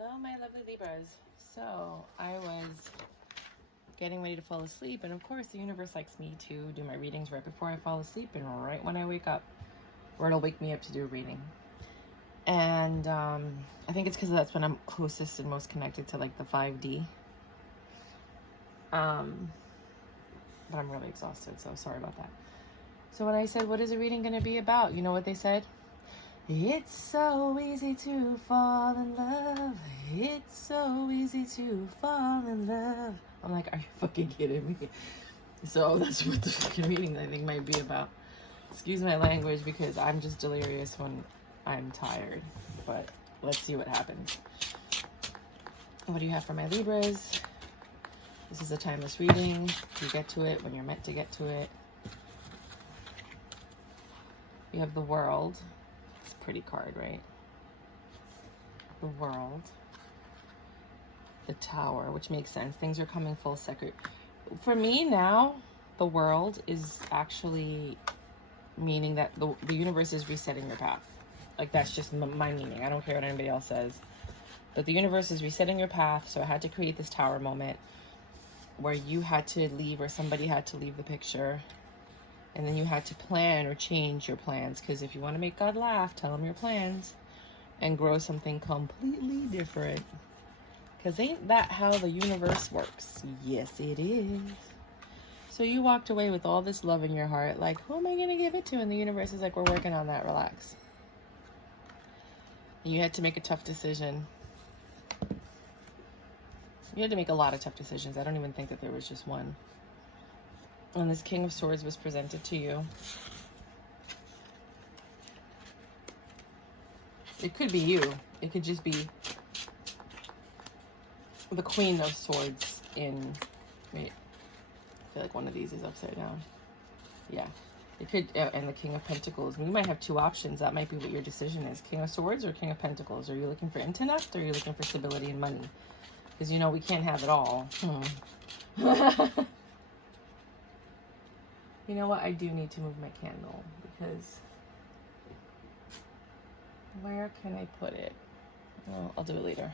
Hello, my lovely Libras. So I was getting ready to fall asleep, and of course the universe likes me to do my readings right before I fall asleep and right when I wake up, or it'll wake me up to do a reading. And I think it's because that's when I'm closest and most connected to like the 5D. But I'm really exhausted, so sorry about that. So when I said, what is the reading going to be about? You know what they said? It's so easy to fall in love. It's so easy to fall in love. I'm like, are you fucking kidding me? So that's what the fucking reading I think might be about. Excuse my language because I'm just delirious when I'm tired. But let's see what happens. What do you have for my Libras? This is a timeless reading. You get to it when you're meant to get to it. You have the World. It's a pretty card, right? The World. The Tower, which makes sense. Things are coming full circle. For me now, the World is actually meaning that the universe is resetting your path. Like, that's just my meaning. I don't care what anybody else says. But the universe is resetting your path, so I had to create this Tower moment where you had to leave, or somebody had to leave the picture, and then you had to plan or change your plans, because if you want to make God laugh, tell him your plans and grow something completely different, because ain't that how the universe works? Yes, it is. So you walked away with all this love in your heart, like, who am I going to give it to? And the universe is like, we're working on that, relax. And you had to make a tough decision. You had to make a lot of tough decisions. I don't even think that there was just one. And this King of Swords was presented to you. It could be you. It could just be the Queen of Swords in... Wait. I feel like one of these is upside down. Yeah. It could... and the King of Pentacles. You might have two options. That might be what your decision is. King of Swords or King of Pentacles. Are you looking for internet, or are you looking for stability and money? Because, you know, we can't have it all. You know what? I do need to move my candle, because where can I put it? Well, I'll do it later.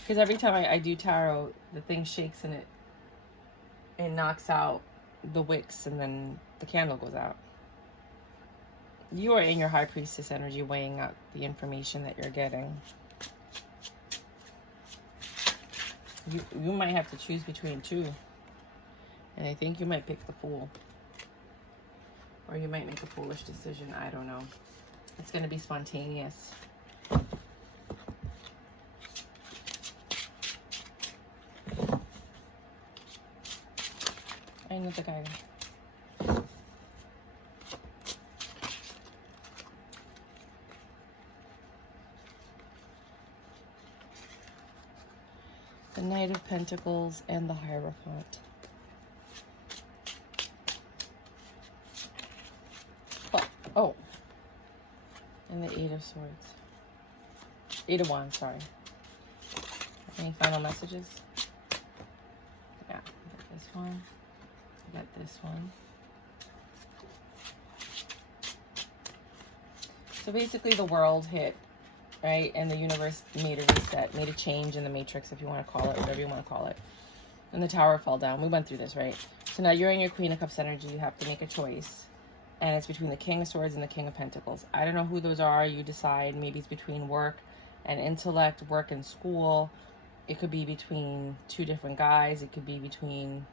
Because every time I do tarot, the thing shakes and it knocks out the wicks, and then the candle goes out. You are in your High Priestess energy, weighing out the information that you're getting. You might have to choose between two. And I think you might pick the Fool. Or you might make a foolish decision. I don't know. It's going to be spontaneous. I know the guy. The Knight of Pentacles and the Hierophant. Oh, and the Eight of Swords. Eight of Wands, sorry. Any final messages? Yeah, I got this one. I got this one. So basically the world hit, right? And the universe made a reset, made a change in the matrix, if you want to call it, whatever you want to call it. And the tower fell down. We went through this, right? So now you're in your Queen of Cups energy. You have to make a choice. And it's between the King of Swords and the King of Pentacles. I don't know who those are. You decide. Maybe it's between work and intellect, work and school. It could be between two different guys. It could be between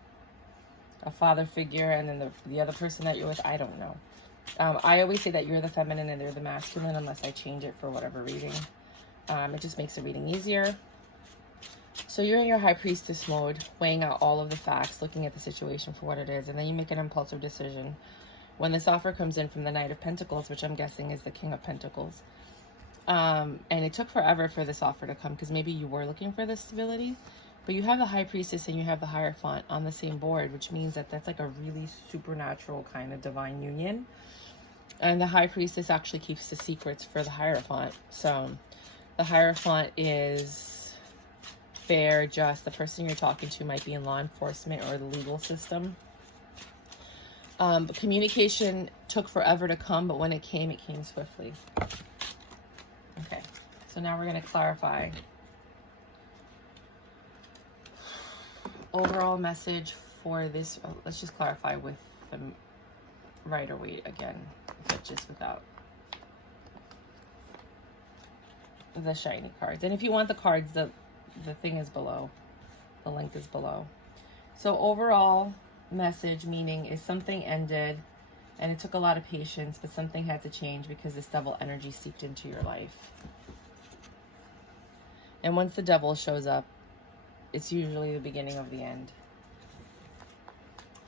a father figure and then the other person that you're with. I don't know. I always say that you're the feminine and they're the masculine, unless I change it for whatever reading. It just makes the reading easier. So you're in your High Priestess mode, weighing out all of the facts, looking at the situation for what it is, and then you make an impulsive decision. When this offer comes in from the Knight of Pentacles, which I'm guessing is the King of Pentacles, and it took forever for this offer to come, because maybe you were looking for this stability, but you have the High Priestess and you have the Hierophant on the same board, which means that that's like a really supernatural kind of divine union. And the High Priestess actually keeps the secrets for the Hierophant. So the Hierophant is fair, just. The person you're talking to might be in law enforcement or the legal system. But communication took forever to come, but when it came swiftly. Okay, So now we're going to clarify. Overall message for this. Oh, let's just clarify with the Rider-Waite again, but just without the shiny cards. And if you want the cards, the thing is below. The link is below. So overall message meaning is something ended and it took a lot of patience, but something had to change because this devil energy seeped into your life. And once the devil shows up, it's usually the beginning of the end.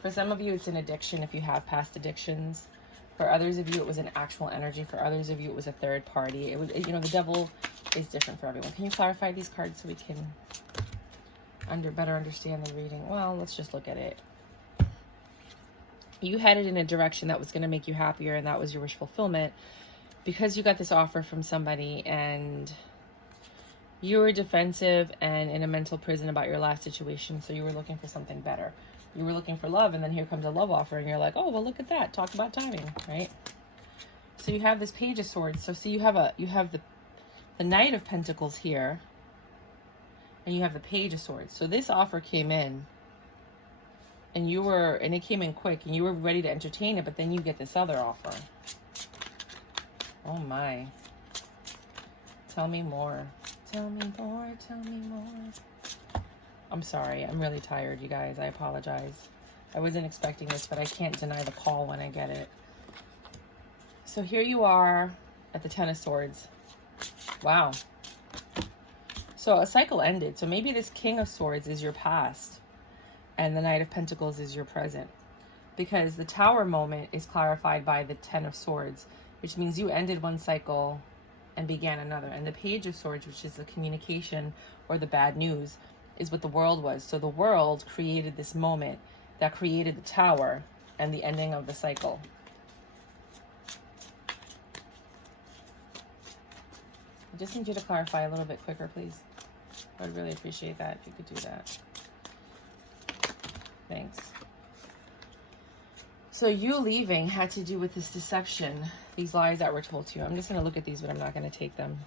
For some of you, it's an addiction if you have past addictions. For others of you, it was an actual energy. For others of you, it was a third party. It was, you know, the devil is different for everyone. Can you clarify these cards so we can better understand the reading? Well, let's just look at it. You headed in a direction that was going to make you happier, and that was your wish fulfillment, because you got this offer from somebody and you were defensive and in a mental prison about your last situation, so you were looking for something better. You were looking for love, and then here comes a love offer, and you're like, oh, well, look at that. Talk about timing, right? So you have this Page of Swords. So see, you have the Knight of Pentacles here, and you have the Page of Swords. So this offer came in, and it came in quick, and you were ready to entertain it, but then you get this other offer. Oh my. Tell me more. Tell me more, tell me more. I'm sorry, I'm really tired, you guys. I apologize. I wasn't expecting this, but I can't deny the call when I get it. So here you are at the Ten of Swords. Wow. So a cycle ended. So maybe this King of Swords is your past, and the Knight of Pentacles is your present. Because the Tower moment is clarified by the Ten of Swords, which means you ended one cycle and began another. And the Page of Swords, which is the communication or the bad news, is what the world was. So the world created this moment that created the Tower and the ending of the cycle. I just need you to clarify a little bit quicker, please. I'd really appreciate that if you could do that. Thanks. So you leaving had to do with this deception, these lies that were told to you. I'm just going to look at these, but I'm not going to take them.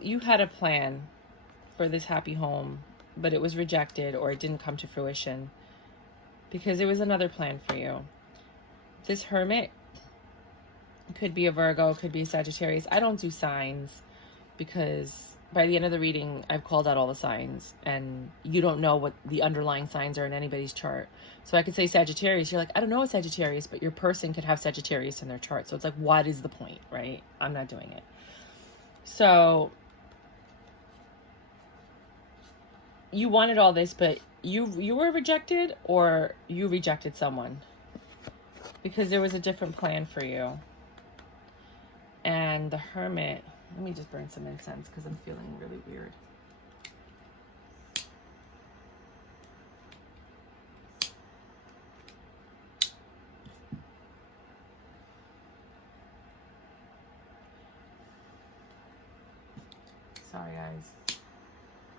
You had a plan for this happy home, but it was rejected or it didn't come to fruition because there was another plan for you. This Hermit could be a Virgo, could be a Sagittarius. I don't do signs because by the end of the reading, I've called out all the signs, and you don't know what the underlying signs are in anybody's chart. So I could say Sagittarius. You're like, I don't know what Sagittarius, but your person could have Sagittarius in their chart. So it's like, what is the point, right? I'm not doing it. So you wanted all this, but you were rejected, or you rejected someone because there was a different plan for you. And the Hermit, let me just burn some incense because I'm feeling really weird. Sorry, guys.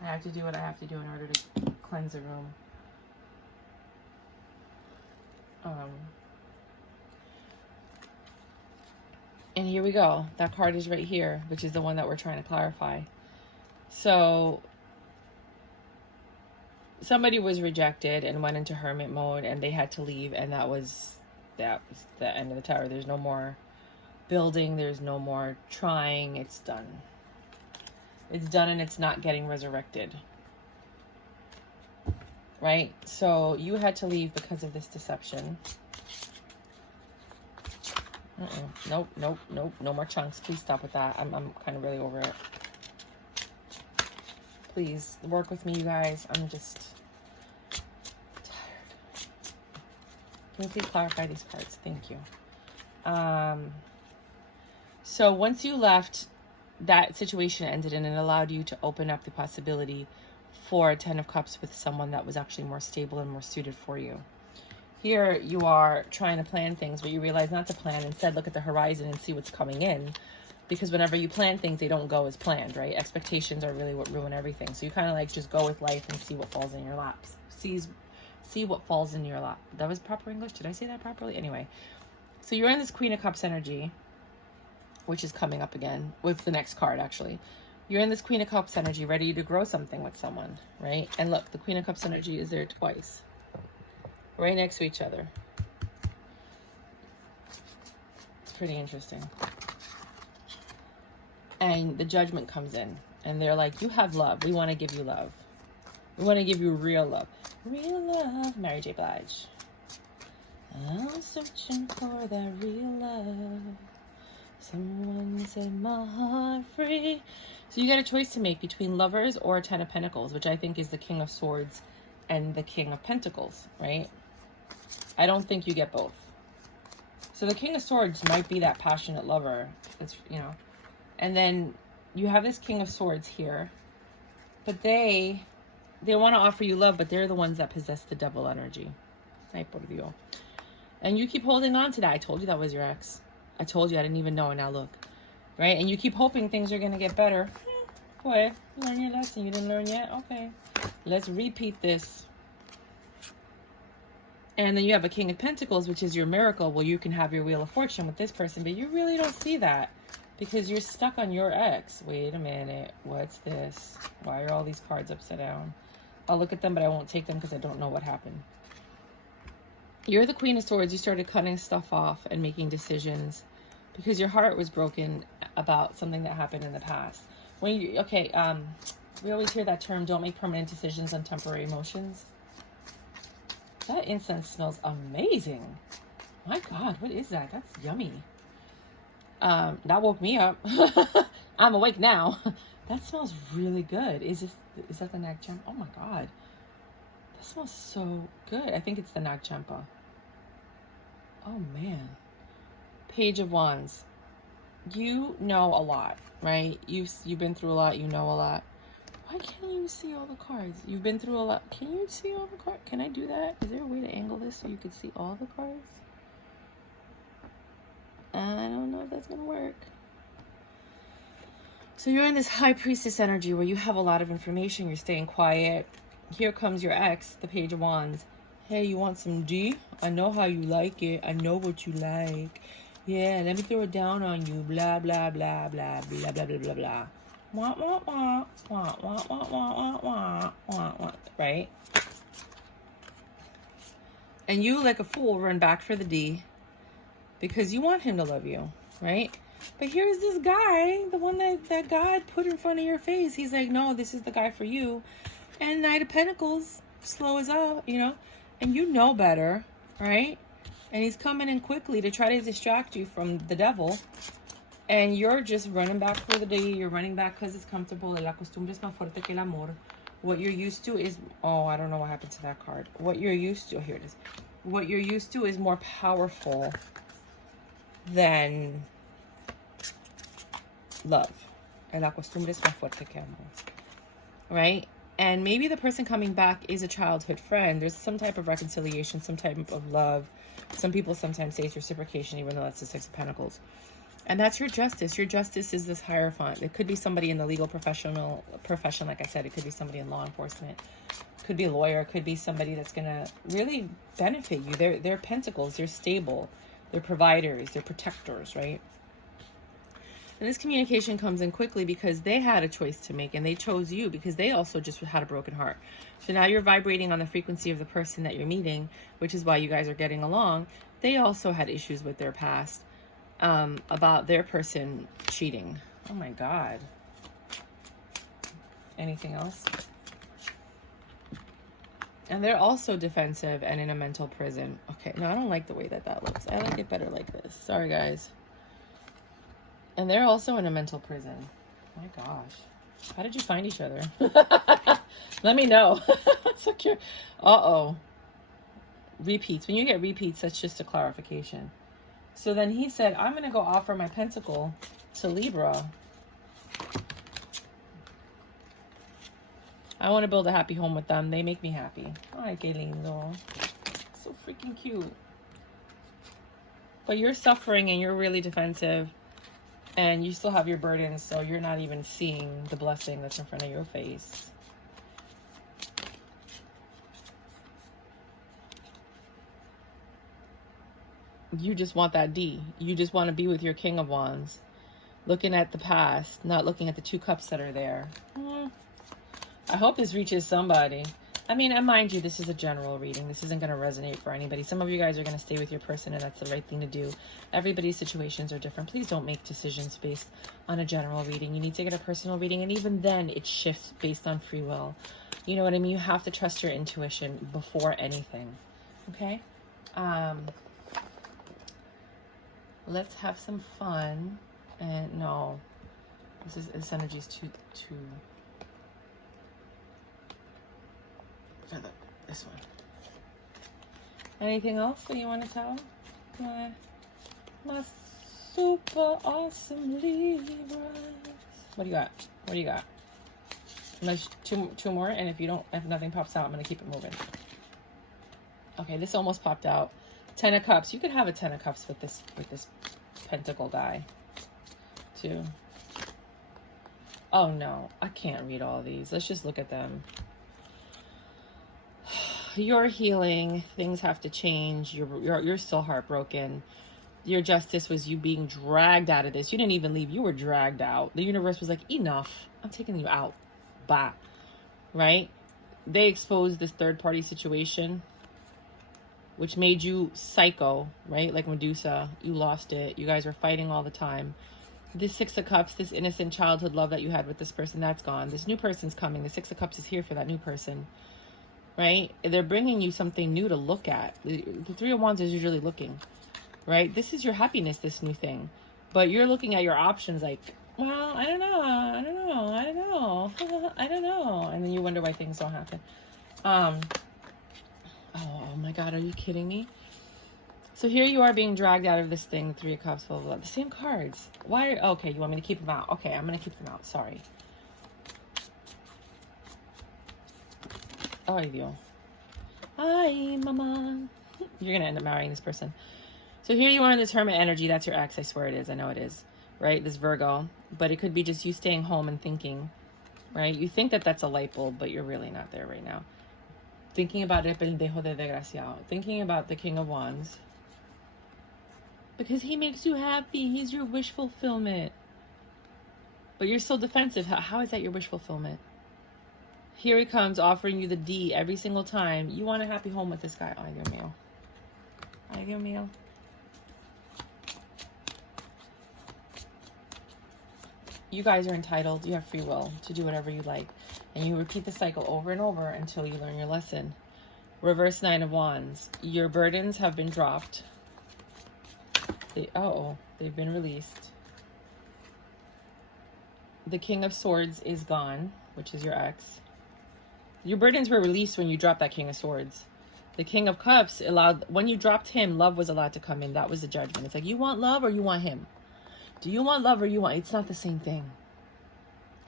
I have to do what I have to do in order to cleanse the room. And here we go. That card is right here, which is the one that we're trying to clarify. So somebody was rejected and went into hermit mode, and they had to leave, and that was the end of the Tower. There's no more building. There's no more trying. It's done. It's done, and it's not getting resurrected. Right? So you had to leave because of this deception. Nope, nope, nope. No more chunks. Please stop with that. I'm kind of really over it. Please work with me, you guys. I'm just tired. Can you please clarify these cards? Thank you. So once you left, that situation ended, and it allowed you to open up the possibility for a Ten of Cups with someone that was actually more stable and more suited for you. Here you are trying to plan things, but you realize not to plan. Instead, look at the horizon and see what's coming in. Because whenever you plan things, they don't go as planned, right? Expectations are really what ruin everything. So you kind of like just go with life and see what falls in your laps. See what falls in your lap. That was proper English? Did I say that properly? Anyway. So you're in this Queen of Cups energy. which is coming up again with the next card, actually. You're in this Queen of Cups energy, ready to grow something with someone, right? And look, the Queen of Cups energy is there twice, right next to each other. It's pretty interesting. And the Judgment comes in, and they're like, you have love. We want to give you love. We want to give you real love. Real love, Mary J. Blige. I'm searching for that real love. Someone set my heart free. So you got a choice to make between Lovers or 10 of Pentacles, which I think is the King of Swords and the King of Pentacles, right? I don't think you get both. So the King of Swords might be that passionate lover. It's, you know. And then you have this King of Swords here. But they want to offer you love, but they're the ones that possess the devil energy. Ay, por Dios. And you keep holding on to that. I told you that was your ex. I told you, I didn't even know, and now look. Right? And you keep hoping things are going to get better. Boy, learn your lesson. You didn't learn yet? Okay. Let's repeat this. And then you have a King of Pentacles, which is your miracle. Well, you can have your Wheel of Fortune with this person, but you really don't see that because you're stuck on your ex. Wait a minute. What's this? Why are all these cards upside down? I'll look at them, but I won't take them because I don't know what happened. You're the Queen of Swords. You started cutting stuff off and making decisions because your heart was broken about something that happened in the past. When you, okay, we always hear that term, don't make permanent decisions on temporary emotions. That incense smells amazing. My God, what is that? That's yummy. That woke me up. I'm awake now. That smells really good. Is that the Nag Champa? Oh my God. That smells so good. I think it's the Nag Champa. Oh man. Page of Wands. You know a lot, right? You've been through a lot. You know a lot. Why can't you see all the cards? You've been through a lot. Can you see all the cards? Can I do that? Is there a way to angle this so you can see all the cards? I don't know if that's going to work. So you're in this High Priestess energy where you have a lot of information. You're staying quiet. Here comes your ex, the Page of Wands. Hey, you want some D? I know how you like it. I know what you like. Yeah, let me throw it down on you. Blah, blah, blah, blah, blah, blah, blah, blah, blah. Wah, wah, wah, wah, wah, wah, wah, wah, wah, wah, right? And you, like a fool, run back for the D because you want him to love you, right? But here's this guy, the one that God put in front of your face. He's like, no, this is the guy for you. And Knight of Pentacles, slow as up, you know? And you know better, right? And he's coming in quickly to try to distract you from the devil. And you're just running back for the day. You're running back because it's comfortable. La costumbre es más fuerte que el amor. What you're used to is... Oh, I don't know what happened to that card. What you're used to... Here it is. What you're used to is more powerful than love. La costumbre es más fuerte que amor. Right? And maybe the person coming back is a childhood friend. There's some type of reconciliation, some type of love. Some people sometimes say it's reciprocation, even though that's the Six of Pentacles. And that's your justice. Your justice is this Hierophant. It could be somebody in the legal profession, like I said. It could be somebody in law enforcement. It could be a lawyer. It could be somebody that's going to really benefit you. They're pentacles. They're stable. They're providers. They're protectors, right? And this communication comes in quickly because they had a choice to make, and they chose you because they also just had a broken heart. So now you're vibrating on the frequency of the person that you're meeting, which is why you guys are getting along. They also had issues with their past about their person cheating. Oh my God. Anything else? And they're also defensive and in a mental prison. Okay, no, I don't like the way that looks. I like it better like this. Sorry, guys. And they're also in a mental prison. My gosh. How did you find each other? Let me know. So cute. Uh-oh. Repeats. When you get repeats, that's just a clarification. So then he said, I'm going to go offer my pentacle to Libra. I want to build a happy home with them. They make me happy. Ay, qué lindo. So freaking cute. But you're suffering and you're really defensive. And you still have your burdens, so you're not even seeing the blessing that's in front of your face. You just want that D. You just want to be with your King of Wands. looking at the past, not looking at the 2 cups that are there. I hope this reaches somebody. I mean, and mind you, this is a general reading. This isn't going to resonate for anybody. Some of you guys are going to stay with your person, and that's the right thing to do. Everybody's situations are different. Please don't make decisions based on a general reading. You need to get a personal reading, and even then, it shifts based on free will. You know what I mean? You have to trust your intuition before anything. Okay? Let's have some fun. And no, this energy is too for this one. Anything else that you want to tell my super awesome Libras? What do you got? What do you got? There's two more, and if nothing pops out, I'm gonna keep it moving. Okay, this almost popped out. 10 of Cups. You could have a 10 of Cups with this Pentacle guy too. Oh no, I can't read all these. Let's just look at them. You're healing. Things have to change. You're still heartbroken. Your justice was you being dragged out of this. You didn't even leave. You were dragged out. The universe was like, enough. I'm taking you out. Bye. Right? They exposed this third-party situation, which made you psycho, right? Like Medusa. You lost it. You guys were fighting all the time. This 6 of Cups, this innocent childhood love that you had with this person, that's gone. This new person's coming. The 6 of Cups is here for that new person. Right? They're bringing you something new to look at. The 3 of Wands is usually looking, right? This is your happiness, this new thing. But you're looking at your options like, well, I don't know. I don't know. And then you wonder why things don't happen. Oh my God, are you kidding me? So here you are being dragged out of this thing, 3 of Cups, blah, blah, blah. The same cards. Why? Okay, you want me to keep them out? Okay, I'm going to keep them out. Sorry. Ay, Dios. Ay, mama. You're going to end up marrying this person. So here you are in this hermit energy. That's your ex. I swear it is. I know it is. Right? This Virgo. But it could be just you staying home and thinking. Right? You think that that's a light bulb, but you're really not there right now. Thinking about el pendejo de desgraciado. Thinking about the King of Wands. Because he makes you happy. He's your wish fulfillment. But you're still defensive. How is that your wish fulfillment? Here he comes offering you the D every single time. You want a happy home with this guy. Ay, Dios mío. Ay, Dios mío. You guys are entitled. You have free will to do whatever you like. And you repeat the cycle over and over until you learn your lesson. Reverse 9 of Wands. Your burdens have been dropped. They've been released. The King of Swords is gone, which is your ex. Your burdens were released when you dropped that King of Swords. The King of Cups when you dropped him, love was allowed to come in. That was the judgment. It's like, you want love or you want him? Do you want love or you want... It's not the same thing.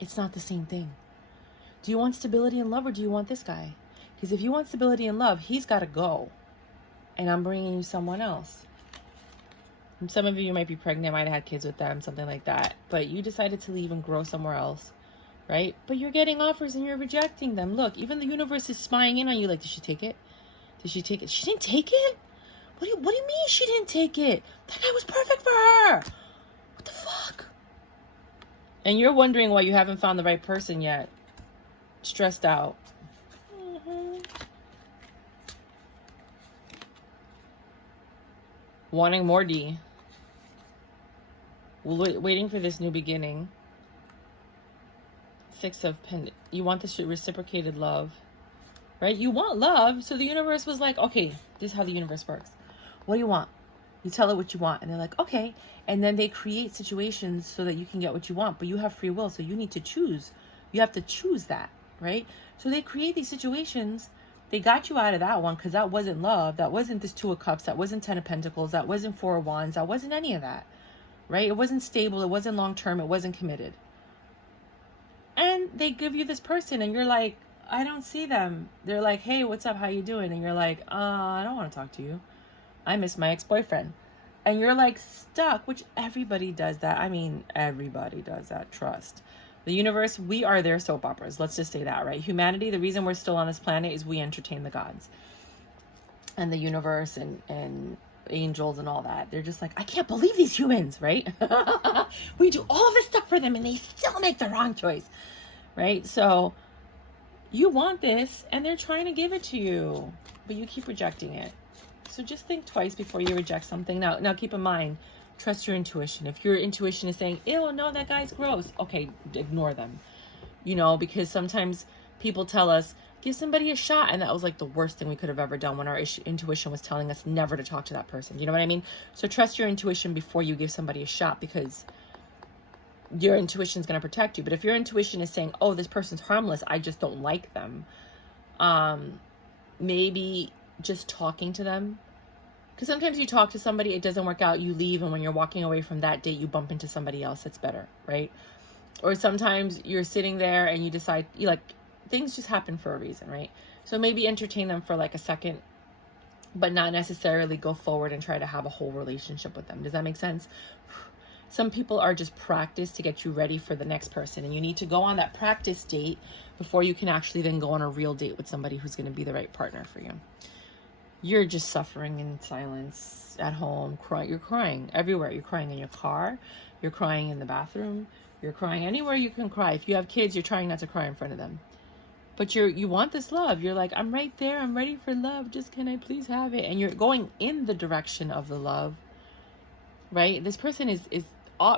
It's not the same thing. Do you want stability and love or do you want this guy? Because if you want stability and love, he's got to go. And I'm bringing you someone else. And some of you might be pregnant, might have had kids with them, something like that. But you decided to leave and grow somewhere else. Right? But you're getting offers and you're rejecting them. Look, even the universe is spying in on you. Like, did she take it? Did she take it? She didn't take it? What do you mean she didn't take it? That guy was perfect for her. What the fuck? And you're wondering why you haven't found the right person yet. Stressed out. Wanting more D. Waiting for this new beginning. 6 of Pentacles. You want this reciprocated love, right? You want love. So the universe was like, okay, this is how the universe works. What do you want? You tell it what you want. And they're like, okay. And then they create situations so that you can get what you want. But you have free will. So you need to choose. You have to choose that, right? So they create these situations. They got you out of that one because that wasn't love. That wasn't this 2 of Cups. That wasn't 10 of Pentacles. That wasn't 4 of Wands. That wasn't any of that, right? It wasn't stable. It wasn't long-term. It wasn't committed. And they give you this person and you're like, I don't see them. They're like, hey, what's up? How you doing? And you're like, I don't want to talk to you. I miss my ex-boyfriend. And you're like stuck, which everybody does that. I mean, everybody does that. Trust. The universe, we are their soap operas. Let's just say that, right? Humanity, the reason we're still on this planet is we entertain the gods. And the universe and angels and all that. They're just like, I can't believe these humans, right? We do all this stuff for them and they still make the wrong choice, right? So you want this and they're trying to give it to you, but you keep rejecting it. So just think twice before you reject something. Now keep in mind, trust your intuition. If your intuition is saying, ew, no, that guy's gross, okay, ignore them. You know, because sometimes people tell us, give somebody a shot. And that was like the worst thing we could have ever done when our intuition was telling us never to talk to that person. You know what I mean? So trust your intuition before you give somebody a shot, because your intuition is going to protect you. But if your intuition is saying, oh, this person's harmless, I just don't like them. Maybe just talking to them. Because sometimes you talk to somebody, it doesn't work out, you leave, and when you're walking away from that date, you bump into somebody else that's better, right? Or sometimes you're sitting there and you decide, things just happen for a reason, right? So maybe entertain them for like a second, but not necessarily go forward and try to have a whole relationship with them. Does that make sense? Some people are just practice to get you ready for the next person, and you need to go on that practice date before you can actually then go on a real date with somebody who's going to be the right partner for you. You're just suffering in silence at home. You're crying everywhere. You're crying in your car. You're crying in the bathroom. You're crying anywhere you can cry. If you have kids, you're trying not to cry in front of them. But you want this love. You're like, I'm right there. I'm ready for love. Just can I please have it? And you're going in the direction of the love, right? This person is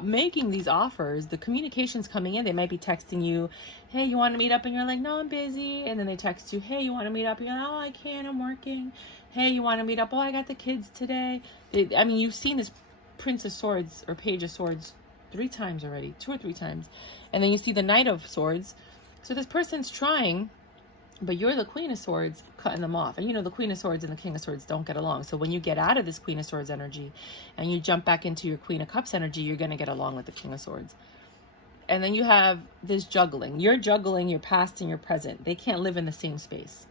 making these offers. The communication's coming in. They might be texting you, hey, you want to meet up? And you're like, no, I'm busy. And then they text you, hey, you want to meet up? And you're like, oh, I can't. I'm working. Hey, you want to meet up? Oh, I got the kids today. You've seen this Prince of Swords or Page of Swords 3 times already, 2 or 3 times. And then you see the Knight of Swords. So this person's trying, but you're the Queen of Swords cutting them off. And the Queen of Swords and the King of Swords don't get along. So when you get out of this Queen of Swords energy and you jump back into your Queen of Cups energy, you're going to get along with the King of Swords. And then you have this juggling. You're juggling your past and your present. They can't live in the same space.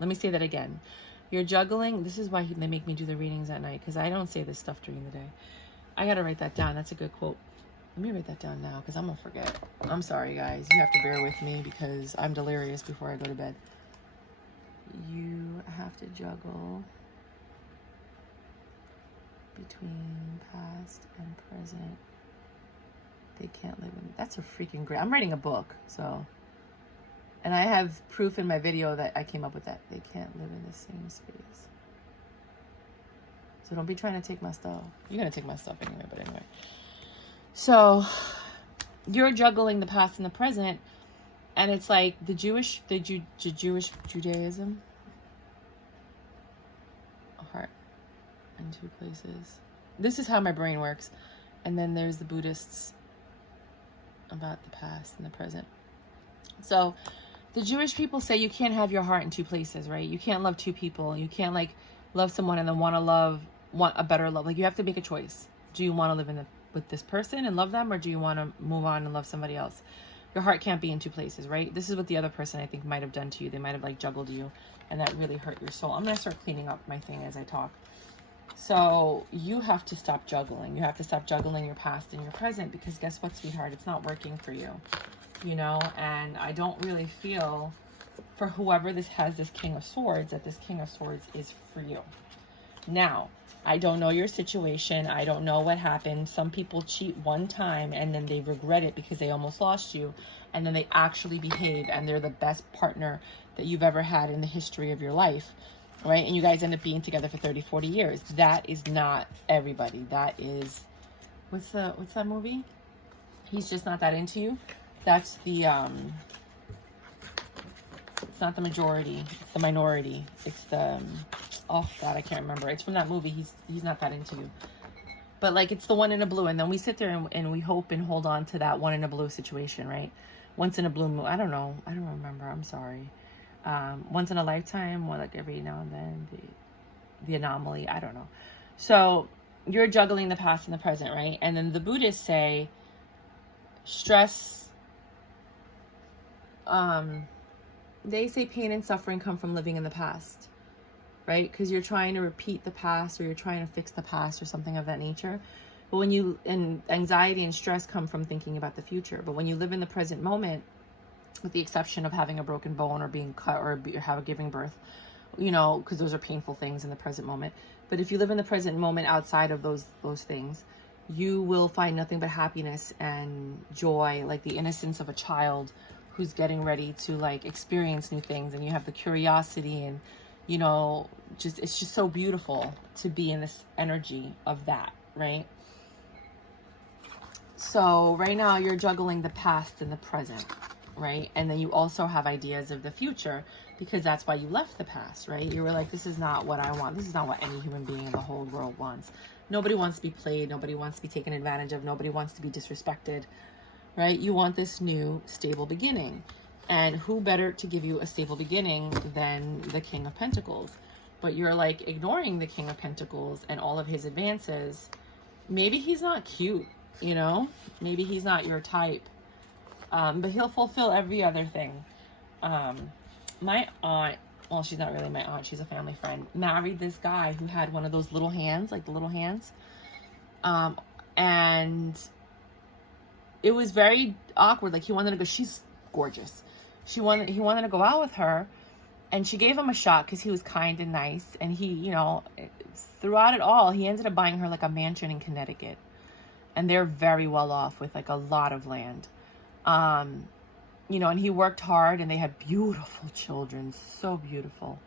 Let me say that again. You're juggling. This is why they make me do the readings at night, because I don't say this stuff during the day. I got to write that down. That's a good quote. Let me write that down now, because I'm going to forget. I'm sorry, guys. You have to bear with me because I'm delirious before I go to bed. You have to juggle between past and present. They can't live in... That's a freaking great... I'm writing a book, so... And I have proof in my video that I came up with that. They can't live in the same space. So don't be trying to take my stuff. You're going to take my stuff anyway, but anyway. So you're juggling the past and the present, and it's like the Jewish Judaism, a heart in 2 places. This is how my brain works. And then there's the Buddhists about the past and the present. So the Jewish people say you can't have your heart in 2 places, right? You can't love 2 people. You can't love someone and then want a better love. You have to make a choice. Do you want to live with this person and love them, or do you want to move on and love somebody else? Your heart can't be in 2 places, right? This is what the other person, I think, might have done to you. They might have juggled you, and that really hurt your soul. I'm going to start cleaning up my thing as I talk. So you have to stop juggling. You have to stop juggling your past and your present, because guess what, sweetheart? It's not working for you, and I don't really feel for whoever has this King of Swords that this King of Swords is for you. Now, I don't know your situation. I don't know what happened. Some people cheat one time and then they regret it because they almost lost you. And then they actually behave and they're the best partner that you've ever had in the history of your life, right? And you guys end up being together for 30, 40 years. That is not everybody. That is, what's that movie? He's just not that into you. That's the, it's not the majority. It's the minority. It's the, oh God, I can't remember. It's from that movie. He's not that into you. But it's the one in a blue. And then we sit there and we hope and hold on to that one in a blue situation, right? Once in a blue moon. I don't know. I don't remember. I'm sorry. Once in a lifetime, or every now and then, the anomaly. I don't know. So you're juggling the past and the present, right? And then the Buddhists say stress, they say pain and suffering come from living in the past, right? Because you're trying to repeat the past, or you're trying to fix the past, or something of that nature. But and anxiety and stress come from thinking about the future. But when you live in the present moment, with the exception of having a broken bone or being cut or giving birth, because those are painful things in the present moment. But if you live in the present moment outside of those things, you will find nothing but happiness and joy, like the innocence of a child who's getting ready to like experience new things, and you have the curiosity, and you know, just it's just so beautiful to be in this energy of that, right? So right now you're juggling the past and the present, right? And then you also have ideas of the future, because that's why you left the past, right? You were like, this is not what I want. This is not what any human being in the whole world wants. Nobody wants to be played. Nobody wants to be taken advantage of. Nobody wants to be disrespected, right? You want this new stable beginning. And who better to give you a stable beginning than the King of Pentacles? But you're like ignoring the King of Pentacles and all of his advances. Maybe he's not cute, you know? Maybe he's not your type. But he'll fulfill every other thing. My aunt, well, she's not really my aunt, she's a family friend, married this guy who had one of those little hands, like the little hands. And it was very awkward. Like, he wanted to go, she's gorgeous. He wanted to go out with her, and she gave him a shot because he was kind and nice. And he, you know, throughout it all, he ended up buying her like a mansion in Connecticut. And they're very well off with like a lot of land. You know, and he worked hard, and they had beautiful children, so beautiful.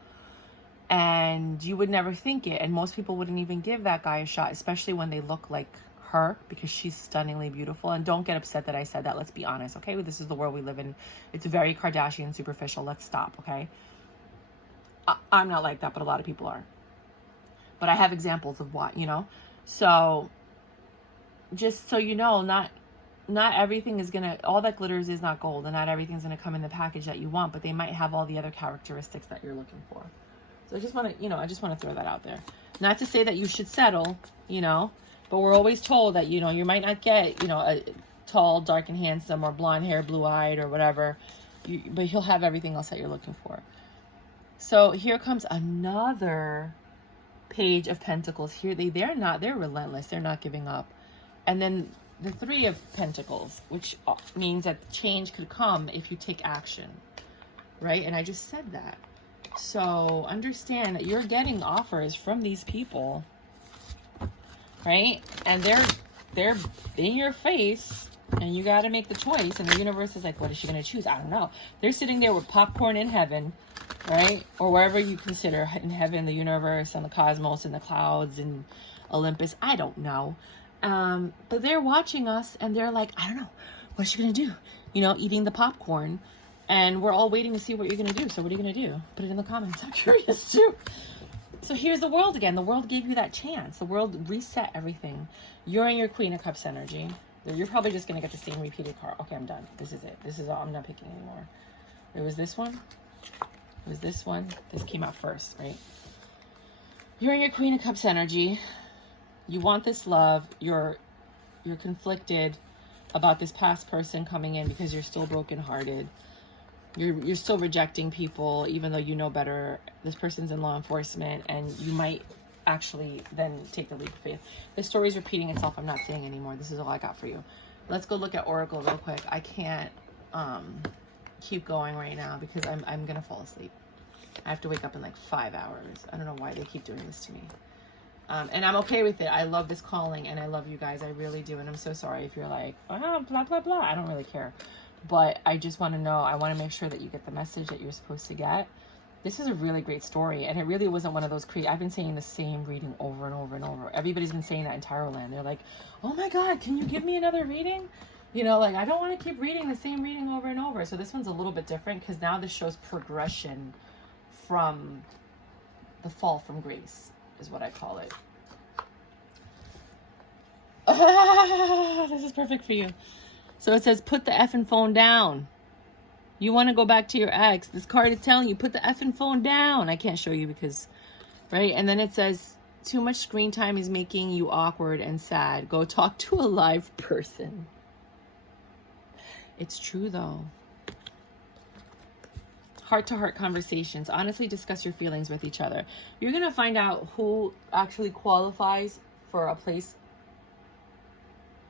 And you would never think it. And most people wouldn't even give that guy a shot, especially when they look like her, because she's stunningly beautiful. And don't get upset that I said that. Let's be honest, okay? This is the world we live in. It's very Kardashian superficial. Let's stop, okay? I'm not like that, but a lot of people are. But I have examples of what, you know? So, just so you know, not everything is gonna, all that glitters is not gold, and not everything's gonna come in the package that you want, but they might have all the other characteristics that you're looking for. So I just want to, you know, I just want to throw that out there. Not to say that you should settle, you know, but we're always told that, you know, you might not get, you know, a tall, dark and handsome, or blonde hair, blue-eyed, or whatever, but he'll have everything else that you're looking for. So here comes another page of Pentacles. Here they're relentless. They're not giving up. And then the Three of Pentacles, which means that change could come if you take action, right? And I just said that. So understand that you're getting offers from these people, right? And they're in your face, and you got to make the choice. And the universe is like, what is she going to choose? I don't know. They're sitting there with popcorn in heaven, right? Or wherever you consider in heaven, the universe and the cosmos and the clouds and Olympus. I don't know. But they're watching us, and they're like, I don't know, what's she gonna do? You know, eating the popcorn, and we're all waiting to see what you're gonna do. So what are you gonna do? Put it in the comments. I'm curious too. So here's the world again. The world gave you that chance. The world reset everything. You're in your Queen of Cups energy. You're probably just gonna get the same repeated card. Okay, I'm done. This is it. This is all. I'm not picking anymore. It was this one. It was this one. This came out first, right? You're in your Queen of Cups energy. You want this love. You're conflicted about this past person coming in because you're still brokenhearted. You're still rejecting people, even though you know better. This person's in law enforcement, and you might actually then take the leap of faith. The story's repeating itself. I'm not saying anymore. This is all I got for you. Let's go look at Oracle real quick. I can't keep going right now because I'm gonna fall asleep. I have to wake up in like 5 hours. I don't know why they keep doing this to me. And I'm okay with it. I love this calling, and I love you guys. I really do. And I'm so sorry if you're like, oh, blah, blah, blah. I don't really care. But I just want to know, I want to make sure that you get the message that you're supposed to get. This is a really great story. And it really wasn't one of those I've been saying the same reading over and over and over. Everybody's been saying that in Tarot Land. They're like, oh my God, can you give me another reading? You know, like, I don't want to keep reading the same reading over and over. So this one's a little bit different because now this shows progression from the fall from grace, is what I call it. This is perfect for you. So it says, put the effing phone down. You want to go back to your ex. This card is telling you, put the effing phone down. I can't show you because, right? And then it says, too much screen time is making you awkward and sad. Go talk to a live person. It's true though. Heart-to-heart conversations. Honestly discuss your feelings with each other. You're going to find out who actually qualifies for a place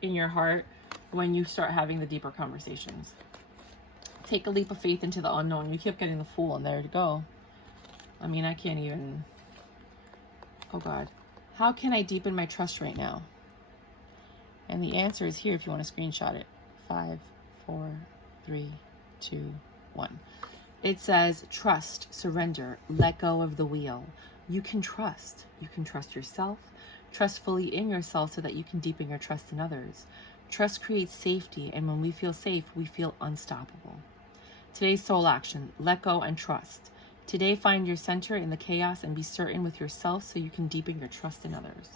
in your heart when you start having the deeper conversations. Take a leap of faith into the unknown. You keep getting the Fool, and there you go. I mean, I can't even... Oh, God. How can I deepen my trust right now? And the answer is here if you want to screenshot it. 5, 4, 3, 2, 1. It says trust, surrender, let go of the wheel. You can trust. You can trust yourself, trust fully in yourself so that you can deepen your trust in others. Trust creates safety, and when we feel safe, we feel unstoppable. Today's soul action, let go and trust. Today, find your center in the chaos and be certain with yourself so you can deepen your trust in others.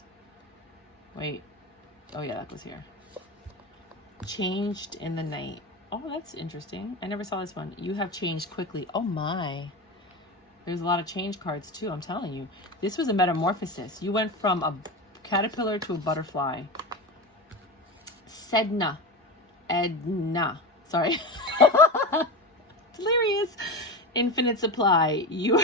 Wait. Oh yeah, that goes here. Changed in the night. Oh, that's interesting. I never saw this one. You have changed quickly. Oh my. There's a lot of change cards too, I'm telling you. This was a metamorphosis. You went from a caterpillar to a butterfly. Edna. Sorry. Hilarious. Infinite supply. You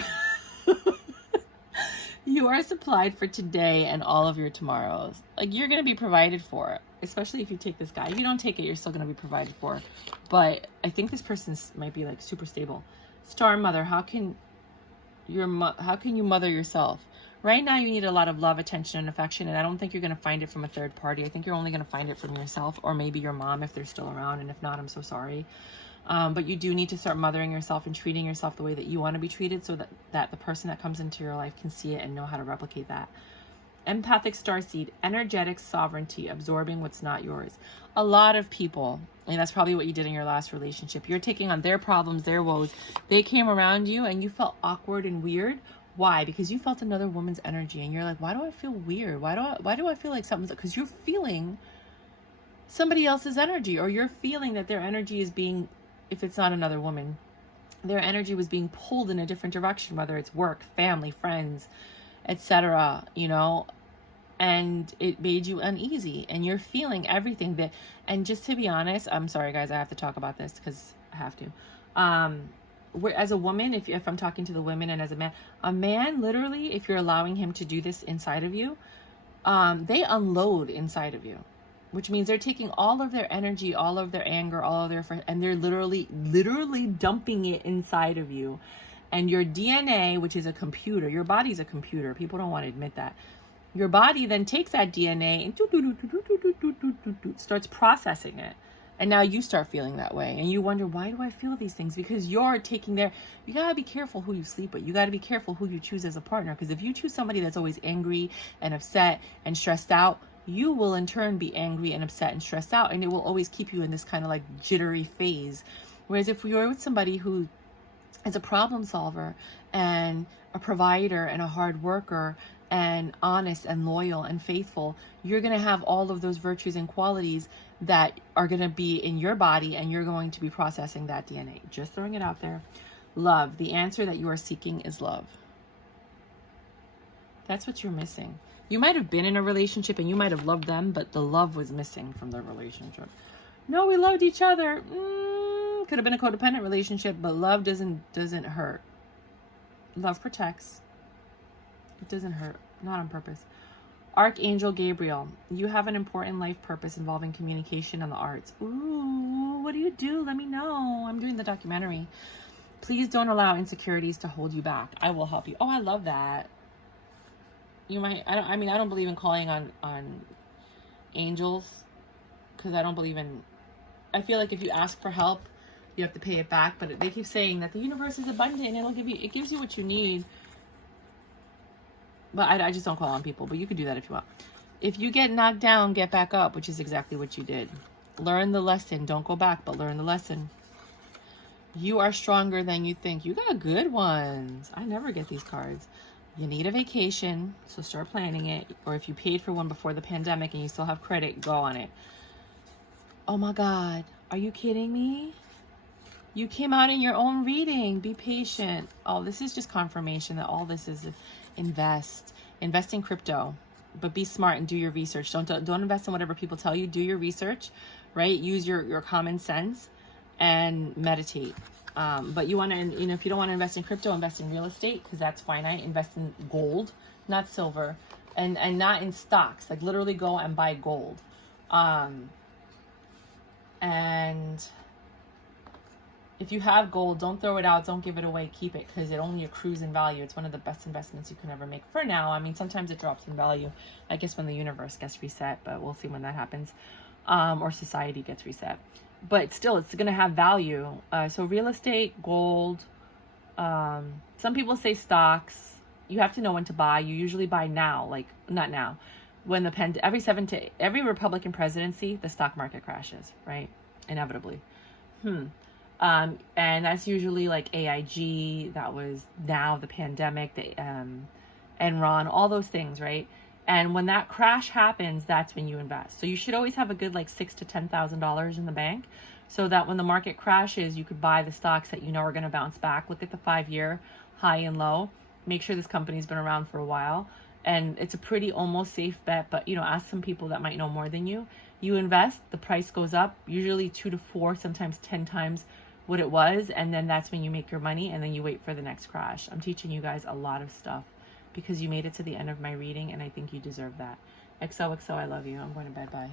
are supplied for today and all of your tomorrows. Like, you're going to be provided for, especially if you take this guy. If you don't take it, you're still going to be provided for. But I think this person might be like super stable. Star Mother, how can you mother yourself? Right now, you need a lot of love, attention, and affection, and I don't think you're going to find it from a third party. I think you're only going to find it from yourself, or maybe your mom if they're still around, and if not, I'm so sorry. But you do need to start mothering yourself and treating yourself the way that you want to be treated, so that the person that comes into your life can see it and know how to replicate that. Empathic starseed, energetic sovereignty, absorbing what's not yours. A lot of people, and that's probably what you did in your last relationship, you're taking on their problems, their woes. They came around you and you felt awkward and weird. Why? Because you felt another woman's energy and you're like, why do I feel weird? Why do I feel like something's, because you're feeling somebody else's energy, or you're feeling that their energy is being, if it's not another woman, their energy was being pulled in a different direction, whether it's work, family, friends, etc., you know, and it made you uneasy and you're feeling everything that, and just to be honest, I'm sorry guys, I have to talk about this because I have to. As a woman, if I'm talking to the women, and as a man, literally, if you're allowing him to do this inside of you, they unload inside of you, which means they're taking all of their energy, all of their anger, all of their, and they're literally dumping it inside of you. And your DNA, which is a computer, your body's a computer. People don't want to admit that. Your body then takes that DNA and starts processing it. And now you start feeling that way. And you wonder, why do I feel these things? Because you're taking you got to be careful who you sleep with. You got to be careful who you choose as a partner. Because if you choose somebody that's always angry and upset and stressed out, you will in turn be angry and upset and stressed out. And it will always keep you in this kind of like jittery phase. Whereas if you're with somebody who is a problem solver and a provider and a hard worker and honest and loyal and faithful, you're going to have all of those virtues and qualities that are going to be in your body, and you're going to be processing that DNA. Just throwing it out there. Love. The answer that you are seeking is love. That's what you're missing. You might have been in a relationship and you might have loved them, but the love was missing from the relationship. No, we loved each other. Could have been a codependent relationship, but love doesn't hurt. Love protects. It doesn't hurt. Not on purpose. Archangel Gabriel, you have an important life purpose involving communication and the arts. Ooh, what do you do? Let me know. I'm doing the documentary. Please don't allow insecurities to hold you back. I will help you. Oh, I love that. You might, I don't believe in calling on angels, because I don't believe in, I feel like if you ask for help, you have to pay it back. But they keep saying that the universe is abundant and it gives you what you need. But I just don't call on people, but you can do that if you want. If you get knocked down, get back up, which is exactly what you did. Learn the lesson. Don't go back, but learn the lesson. You are stronger than you think. You got good ones. I never get these cards. You need a vacation, so start planning it. Or if you paid for one before the pandemic and you still have credit, go on it. Oh my God. Are you kidding me? You came out in your own reading. Be patient. Oh, this is just confirmation that all this is invest in crypto, but be smart and do your research. Don't invest in whatever people tell you. Do your research, right? Use your common sense and meditate. But you want to, if you don't want to invest in crypto, invest in real estate, because that's finite. Invest in gold, not silver, and not in stocks. Like literally go and buy gold. And If you have gold, don't throw it out. Don't give it away. Keep it, because it only accrues in value. It's one of the best investments you can ever make for now. I mean, sometimes it drops in value, I guess, when the universe gets reset, but we'll see when that happens, or society gets reset. But still, it's going to have value. So real estate, gold, some people say stocks. You have to know when to buy. You usually buy now, like not now. When every Republican presidency, the stock market crashes, right? Inevitably. And that's usually like AIG, that was now the pandemic, the Enron, all those things, right? And when that crash happens, that's when you invest. So you should always have a good like $6,000 to $10,000 in the bank, so that when the market crashes, you could buy the stocks that you know are going to bounce back. Look at the 5-year high and low. Make sure this company's been around for a while. And it's a pretty almost safe bet, but you know, ask some people that might know more than you. You invest, the price goes up, usually 2 to 4, sometimes 10 times what it was, and then that's when you make your money, and then you wait for the next crash. I'm teaching you guys a lot of stuff because you made it to the end of my reading, and I think you deserve that. XOXO, I love you. I'm going to bed. Bye.